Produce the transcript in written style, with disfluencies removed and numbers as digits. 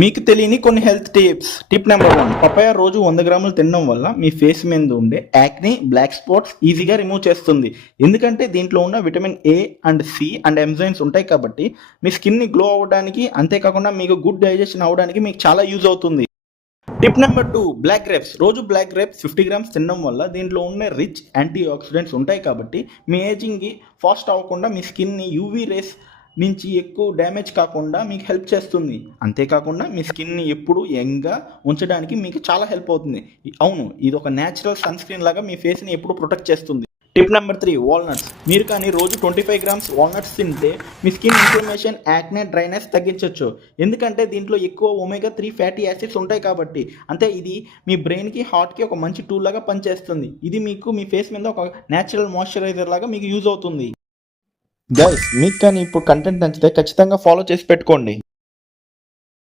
మీకు తెలియని కొన్ని health tips. Tip number 1, papaya రోజు 100 గ్రాములు తినడం వల్ల మీ ఫేస్ మీద ఉండే యాక్ని, బ్లాక్ స్పాట్స్ ఈజీగా రిమూవ్ చేస్తుంది. ఎందుకంటే దీంట్లో ఉన్న vitamin A and C and enzymes ఉంటాయి కాబట్టి మీ స్కిన్ని గ్లో అవ్వడానికి, అంతేకాకుండా మీకు గుడ్ డైజెషన్ అవ్వడానికి మీకు చాలా యూజ్ అవుతుంది. Tip number 2, black grapes. రోజు బ్లాక్ గ్రేప్స్ 50 గ్రామ్స్ తినడం వల్ల దీంట్లో ఉన్న రిచ్ యాంటీ ఆక్సిడెంట్స్ ఉంటాయి కాబట్టి మీ ఏజింగ్కి ఫాస్ట్ అవ్వకుండా మీ స్కిన్ని యూవీ రేస్ నుంచి ఎక్కువ డ్యామేజ్ కాకుండా మీకు హెల్ప్ చేస్తుంది. అంతేకాకుండా మీ స్కిన్ని ఎప్పుడు యంగ్గా ఉంచడానికి మీకు చాలా హెల్ప్ అవుతుంది. అవును, ఇది ఒక న్యాచురల్ సన్ స్క్రీన్ లాగా మీ ఫేస్ని ఎప్పుడు ప్రొటెక్ట్ చేస్తుంది. Tip number 3, walnuts. మీరు కానీ రోజు 25 గ్రామ్స్ వాల్నట్స్ తింటే మీ స్కిన్ ఇన్ఫ్లమేషన్, యాక్నే, డ్రైనెస్ తగ్గించవచ్చు. ఎందుకంటే దీంట్లో ఎక్కువ ఒమేగా 3 ఫ్యాటీ యాసిడ్స్ ఉంటాయి కాబట్టి. అంతే, ఇది మీ బ్రెయిన్కి, హార్ట్కి ఒక మంచి టూల్ లాగా పనిచేస్తుంది. ఇది మీకు మీ ఫేస్ మీద ఒక న్యాచురల్ మాయిశ్చరైజర్ లాగా మీకు యూజ్ అవుతుంది. గైస్, మీకు కానీ ఇప్పుడు కంటెంట్ నచ్చితే ఖచ్చితంగా ఫాలో చేసి పెట్టుకోండి.